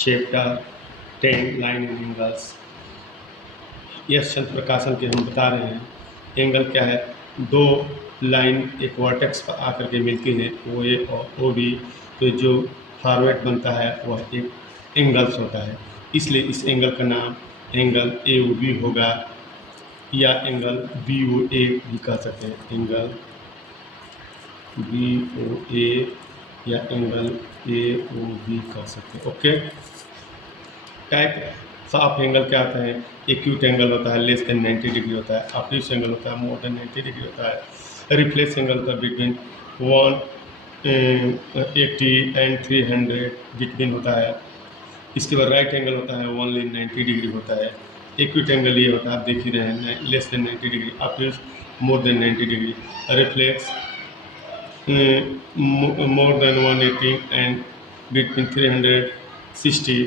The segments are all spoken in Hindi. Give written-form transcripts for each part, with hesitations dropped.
Chapter 10 line and angles. Yash Chandra Prakashan के हम बता रहे हैं एंगल क्या है। दो लाइन एक वर्टेक्स पर आकर के मिलती है ओ ए और ओ बी, तो जो फॉरवर्ड बनता है वह एक एंगल्स होता है। इसलिए इस एंगल का नाम एंगल ए ओ बी होगा या एंगल बी ओ ए भी कह सकते हैं। एंगल बी ओ ए या एंगल ए ओ बी कह सकते हैं। ओके। टाइप ऑफ एंगल क्या होता है? एक्यूट एंगल होता है लेस देन 90 डिग्री होता है। ऑब्ट्यूज एंगल होता है मोर देन 90 डिग्री होता है। रिफ्लेक्स एंगल होता है बिटवीन 180 एंड 300 बिटवीन होता है। इसके बाद राइट एंगल होता है ओनली 90 डिग्री होता है। एक्यूट एंगल ये होता है, आप देख ही रहे हैं, less than 90 degree. Obtuse more than 90 degree. Reflex more than 180 and between 360।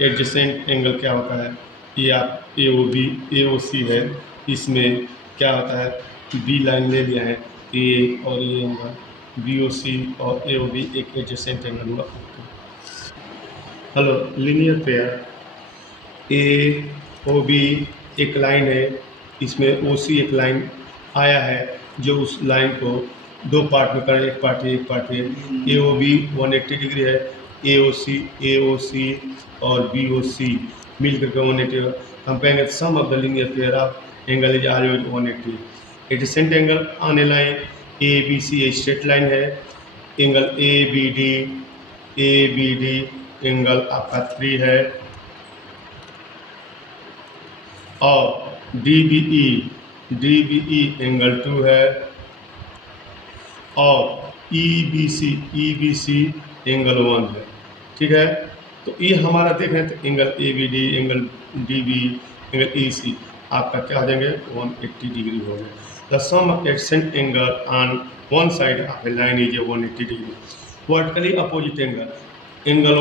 Adjacent angle क्या होता है? ये आप ए ओ बी ए ओ सी है, इसमें क्या होता है बी लाइन ले लिया है, ए और ये एंगल बी ओ सी और ए ओ बी एक एडजेसेंट एंगल हुआ। Hello, linear pair A O B एक लाइन है, इसमें ओ सी एक लाइन आया है जो उस लाइन को दो पार्ट में करें, एक पार्ट है एक पार्ट है। ए ओ बी 180 डिग्री है, ए ओ सी और बी ओ सी मिल करके 180। हम कहेंगे sum of the linear pair of angle is always 180। Adjacent angle आने line A B C straight line है। Angle A B D angle आपका 3 है और डी बी ई एंगल 2 है और ई बी सी एंगल 1 है। ठीक है, तो ये हमारा देख रहे हैं तो angle A B D angle D B angle E C आपका क्या हो जाएंगे 180 डिग्री हो गए। The sum of adjacent angle on one side of a line is 180 degree. Vertically opposite angle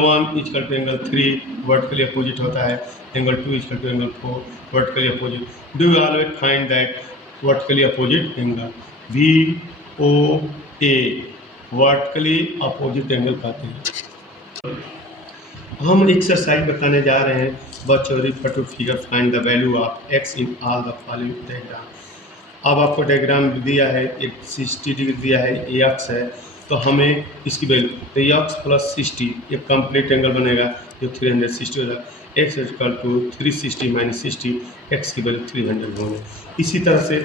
1 equal to angle 3 vertically opposite होता है। Angle 2 equal to angle 4 vertically opposite. Do you always find that vertically opposite angle V O A vertically opposite angle पाते हैं। हम एक्सरसाइज बताने जा रहे हैं। बच्चों refer to figure find the value of X in all the following diagram. अब आपको डायग्राम दिया है, एक 60 डिग्री दिया है, ये एक्स है, तो हमें इसकी वैल्यू तो एक्स प्लस 60 एक कंप्लीट एंगल बनेगा जो 360 हो जाएगा। एक्स इक्वल टू 360 माइनस 60, एक्स की वैल्यू 300 होगी। इसी तरह से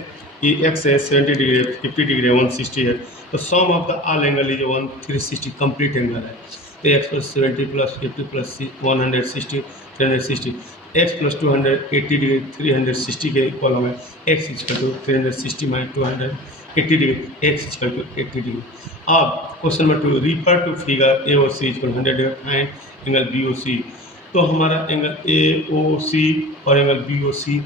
ये एक्स है 70 डिग्री, 50 डिग्री, 160 है, तो sum of the all angle is 360 complete angle है। तो X plus 70 plus 50 plus 160 360, X plus 280 degree 360 के इक्वल होगा। X equal to 360 minus 280 degree, X equal to 80 degree. अब question number 2, refer to figure A O C equal 100 degree find angle B O C. तो हमारा एंगल ए ओ सी और एंगल बी ओ सी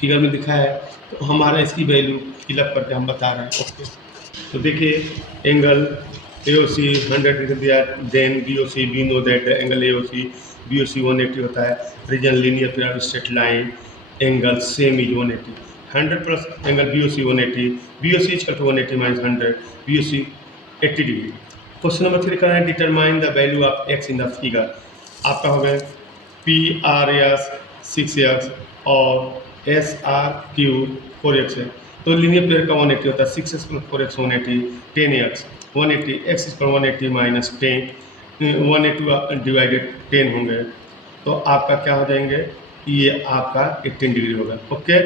फिगर में दिखा है, तो हमारा इसकी वैल्यू फिलअप करके हम बता रहे हैं। ओके, तो देखिए angle A O C 100 degree दिया, then B O C we know that angle A O C B O C 180 होता है। Reason linear pair straight line angle same is 180। 100 plus angle B O C 180, B O C equal to 180 minus 100, B O C 80 degree. Question number 3 का है determine the value of X in the figure. आपका हो गया पी आर एस 6x और एस आर क्यू 4x है, तो लीनियर पेयर का 180 होता है। 6x plus 4x 180, 10x 180, x equal 180 minus 10, 180 divided 10 होंगे, तो आपका क्या हो जाएंगे, ये आपका 18 डिग्री होगा। ओके,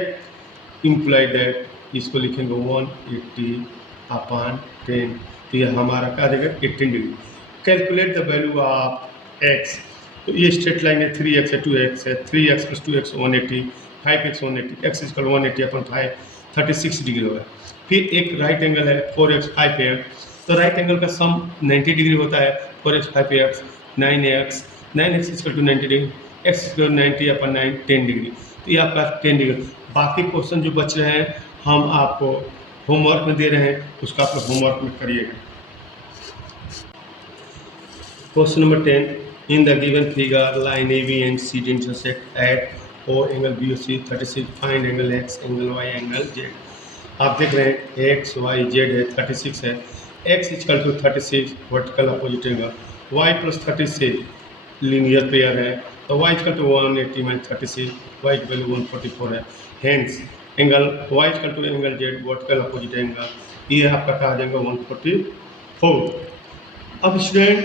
इम्प्लाई दैट इसको लिखेंगे 180 अपॉन 10, तो ये हमारा क्या आ जाएगा 18 degree. Calculate the value of x. तो ये स्ट्रेट लाइन है, 3x है 2x है, 3x plus 2x 180, 5x 180, x equal 180 upon 5 36 degree होगा। फिर एक राइट एंगल है 4x 5 है, तो राइट एंगल का सम 90 डिग्री होता है। 4x 5x 9x equal to 90 degree, X equal 90 upon 9 10 degree, तो ये आपका 10 डिग्री। बाकी क्वेश्चन जो बच रहे हैं हम आपको होमवर्क में दे रहे हैं, उसका आप लोग होमवर्क में करिएगा। Question number 10, in the given figure line A B and C D intersect at O angle B O C 36, find angle X angle Y angle Z. आप देख रहे हैं एक्स वाई जेड है, 36 है, X equal to 36 vertical opposite angle, Y plus 36 linear pair है, तो y equal to 180 minus 36, y की वैल्यू 144 है। Hence angle y equal to angle z vertical opposite angle, ये आपका कहा जाएगा 144। अब स्टूडेंट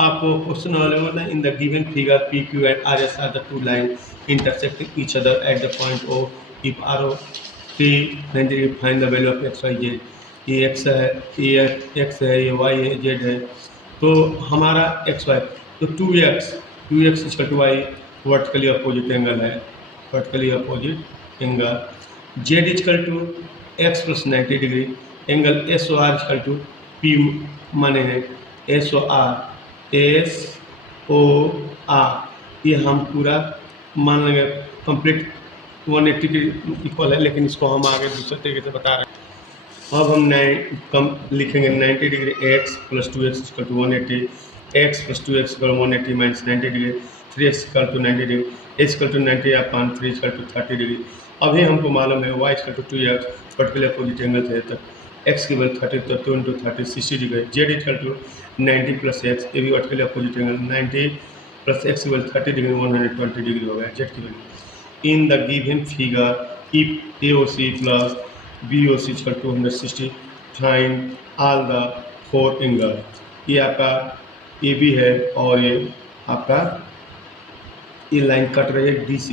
आपको क्वेश्चन अवेलेबल है, in the given figure P Q and R S are the two line intersecting each other at the point O, if R O T 90 find the value of X Y Z. ये एक्स है, ये एक्स है, ये वाई है, जेड है, तो हमारा एक्स वाई, तो 2x equal to Y vertically opposite angle है, vertically opposite angle. Z equal to X plus 90 degree, angle S O R equal to P माने हैं एस ओ आर, ये हम पूरा मान लेंगे कंप्लीट 180 के इक्वल है, लेकिन इसको हम आगे दूसरे तरीके से बता रहे हैं। अब हम लिखेंगे 90 degree x plus 2x equal to 180, x plus 2x equal 180 minus 90 degree, 3x equal to 90 degree, x equal to 90 upon 3 equal to 30 degree. अभी हमको मालूम है y equal to 2x vertical opposite angle थे, तो x की वैल्यू 30, तो 2 into 30 60 degree. Z equal to 90 plus x, ये भी vertical opposite angle, 90 plus x की वैल्यू 30 डिग्री 120 डिग्री हो गया जेड की value. In the given figure if AOC plus BOC equal to 260, find all the 4 angle. ये आपका AB है और ये आपका ये लाइन कट रही है DC,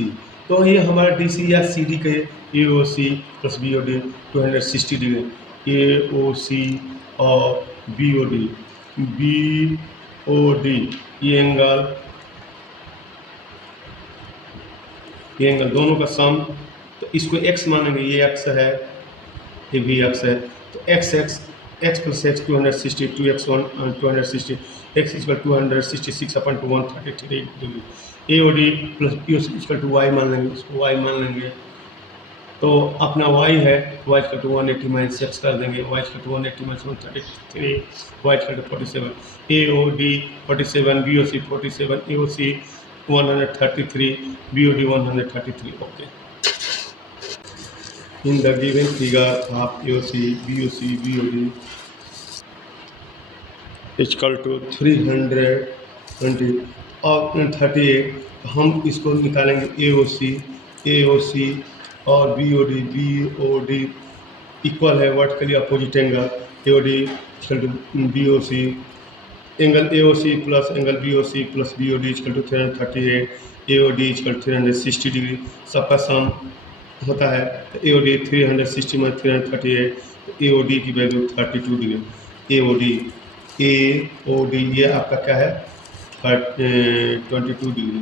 तो ये हमारा DC या CD के AOC plus BOD 260 degree, AOC और BOD ये एंगल दोनों का सम, तो इसको x मानेंगे, ये x है, ये भी x है, तो x plus x 260, 2x 260, x equal 266 upon two 133 डिग्री। AOD plus BOC equal to y मान लेंगे, इसको y मान लेंगे, तो अपना y है, y equal to 180 minus x कर देंगे, y equal to 180 minus 133, y equal to 47, AOD 47, BOC 47, AOC 133, BOD 133। Okay, in the given figure of AOC, BOC, BOD equal to 320 और 38, हम इसको निकालेंगे AOC और BOD इक्वल है vertically opposite angle, AOD equal to BOC, angle AOC plus angle BOC plus BOD equal to 338, AOD equal 360 degree, सबका सम होता है, तो AOD 360 में 338, तो AOD की वैल्यू 32 डिग्री। AOD ये आपका क्या है 22 डिग्री,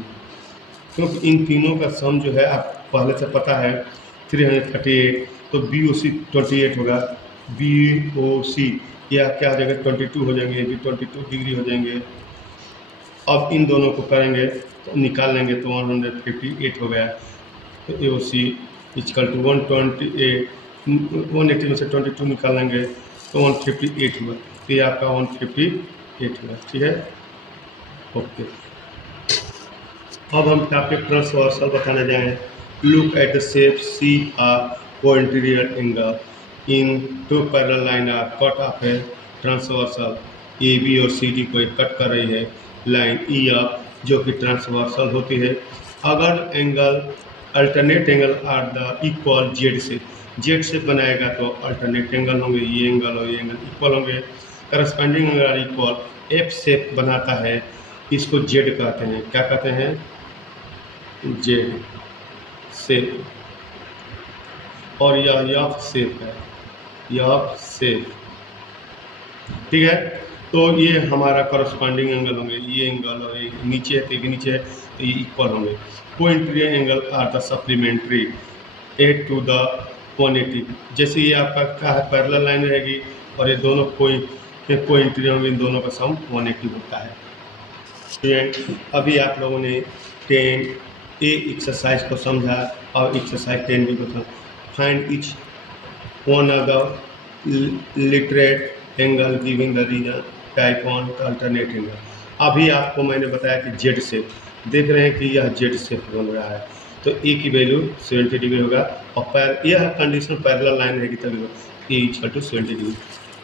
क्योंकि इन तीनों का सम जो है आप पहले से पता है 338, तो BOC 28 होगा, BOC या क्या हो जाएगा 22 हो जाएंगे, ये भी 22 डिग्री हो जाएंगे। अब इन दोनों को करेंगे तो निकाल लेंगे, तो 158 हो गया, तो AOC इक्वल टू 128, 180 में से 22 निकाल लेंगे तो 158 हुआ, तो ये आपका 158 हुआ, ठीक है। ओके, अब हम टॉपिक ट्रांसवर्सल बताने जाएँ। Look at the shape see co-interior angle in two parallel line are cut off है ट्रांसवर्सल, AB और CD को एक कट कर रही है लाइन EF, जो कि ट्रांसवर्सल होती है। अगर angle alternate angle are the equal z से बनाएगा तो अल्टरनेट एंगल होंगे, ये एंगल और ये एंगल इक्वल होंगे। Corresponding angle are equal, F shape बनाता है, इसको जेड कहते हैं, क्या कहते हैं, जेड शेप, और यह एफ शेप है, एफ शेप, ठीक है। तो ये हमारा करस्पॉन्डिंग एंगल होंगे, ये एंगल और ये नीचे है तो ये नीचे है, तो ये इक्वल होंगे। Co-interior angle are the supplementary add to the 180, जैसे ये आपका क्या है पैरेलल लाइन रहेगी और ये दोनों कोइंटीरियर होंगे, इन दोनों का सम 180 होता है। स्टूडेंट, अभी आप लोगों ने 10A एक्सरसाइज को समझा और एक्सरसाइज 10B को समझा। Find each one of the literate angle giving the reason type on alternate angle. अभी आपको मैंने बताया कि जेड शेप, देख रहे हैं कि यह जेड शेप बन रहा है, तो ए की वैल्यू 70 डिग्री होगा, और यह कंडीशन पैरेलल लाइन रहेगी तभी ए इक्वल टू 70 डिग्री।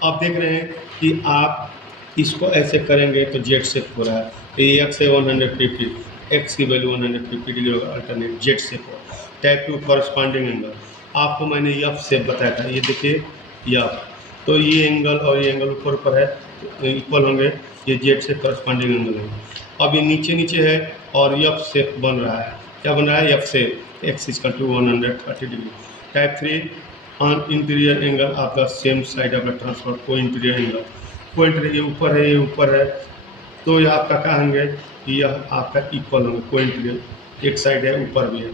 अब देख रहे हैं कि आप इसको ऐसे करेंगे तो जेड शेप हो रहा है, ये एक्स है 150, एक्स की वैल्यू 150 डिग्री होगा अल्टरनेट जेड शेप हो। टाइप 2 कॉरस्पॉन्डिंग एंगल, आपको मैंने एफ शेप बताया था, ये देखिए एफ, तो ये एंगल और ये एंगल ऊपर ऊपर है तो इक्वल होंगे, ये जेड से कॉरस्पॉन्डिंग एंगल है। अब ये नीचे नीचे है और एफ शेप बन रहा है, क्या बन रहा है F shape, X equal to 130 degree. Type 3 on interior angle आपका same side of the transfer co-interior angle, co-interior ये ऊपर है ये ऊपर है, तो ये आपका क्या होंगे, यह आपका इक्वल होंगे, को इंटीरियर एक साइड है ऊपर भी है।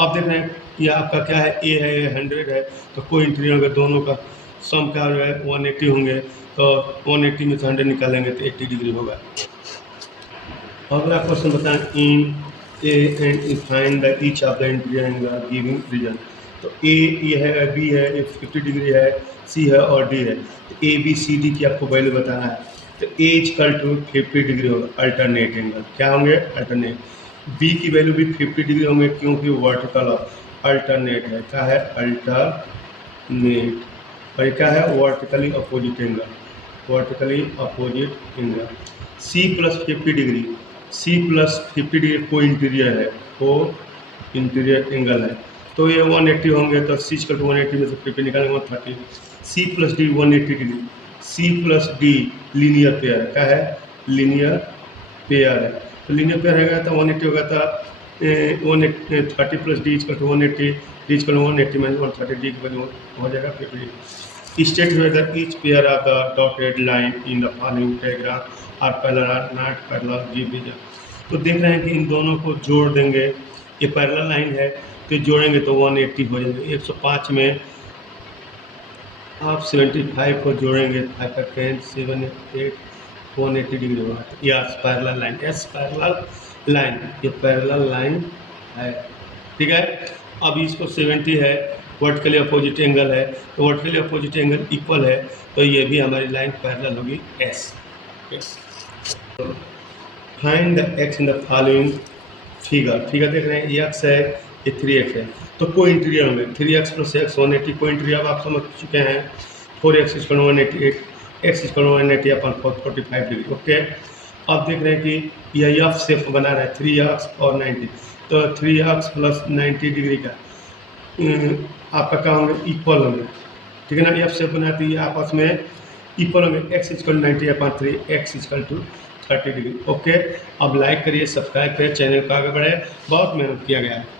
अब देख रहे हैं ये आपका क्या है, ए है 100 है, तो को इंटीरियर होंगे, दोनों का सम क्या है 180 होंगे, तो 180 में से 100 निकालेंगे तो 80 डिग्री होगा। अगला क्वेश्चन बताएं, in A and find the each of the interior angle giving reason. तो ए ये है, बी है, ये 50 डिग्री है, सी है और डी है, तो ए बी सी डी की आपको वैल्यू बताना है। तो ए इक्वल टू 50 डिग्री होगा अल्टरनेट एंगल, क्या होंगे अल्टरनेट। बी की वैल्यू भी 50 डिग्री होंगे क्योंकि वर्टिकल अल्टरनेट है, क्या है अल्टरनेट, और क्या है vertically opposite angle, vertically opposite angle. C plus 50 degree, c plus 50 degree co-interior है, को इंटीरियर एंगल है, तो ये 180 होंगे, तो सी इक्वल टू 180 में से 50 निकालेंगे 130। C plus d 180 degree, c plus d linear pair है, क्या है लीनियर पेयर है, तो लीनियर पेयर रहेगा तो 180 होगा, तो 130 plus d equal to 180, d equal to 180 में 130 डी की वैल्यू हो जाएगा 50। State whether each pair of the dotted line in the following diagram are parallel or not parallel give reason. तो देख रहे हैं कि इन दोनों को जोड़ देंगे, ये पैरेलल लाइन है तो जोड़ेंगे तो 180 हो जाएंगे। 105 में आप 75 को जोड़ेंगे, 5 का 10 7 8 180 डिग्री होगा। ये parallel line, S parallel line, ये पैरेलल लाइन है, ठीक है। अब इसको 70 है, वर्टिकली अपोजिट एंगल है, तो वर्टिकली अपोजिट एंगल इक्वल है, तो ये भी हमारी लाइन पैरेलल होगी S. Find the x in the following figure, figure देख रहे हैं ये एक्स है ये 3x है, तो को इंटीरियर होंगे 3x प्लस एक्स 180, को इंटीरियर अब आप समझ चुके हैं 4x इक्वल 188, x इक्वल 180 अपन 45 डिग्री, ओके। अब देख रहे हैं कि यह एफ शेप बना रहा है 3x और 90, तो 3x प्लस 90 डिग्री का आपका क्या होंगे इक्वल होंगे, ठीक है ना। एफ शेप बनाती है आपस में इक्वल होंगे, x equal 90/3, x equal to 30 degree, okay. अब लाइक करिए, सब्सक्राइब करिए, चैनल को आगे बढ़े, बहुत मेहनत किया गया है।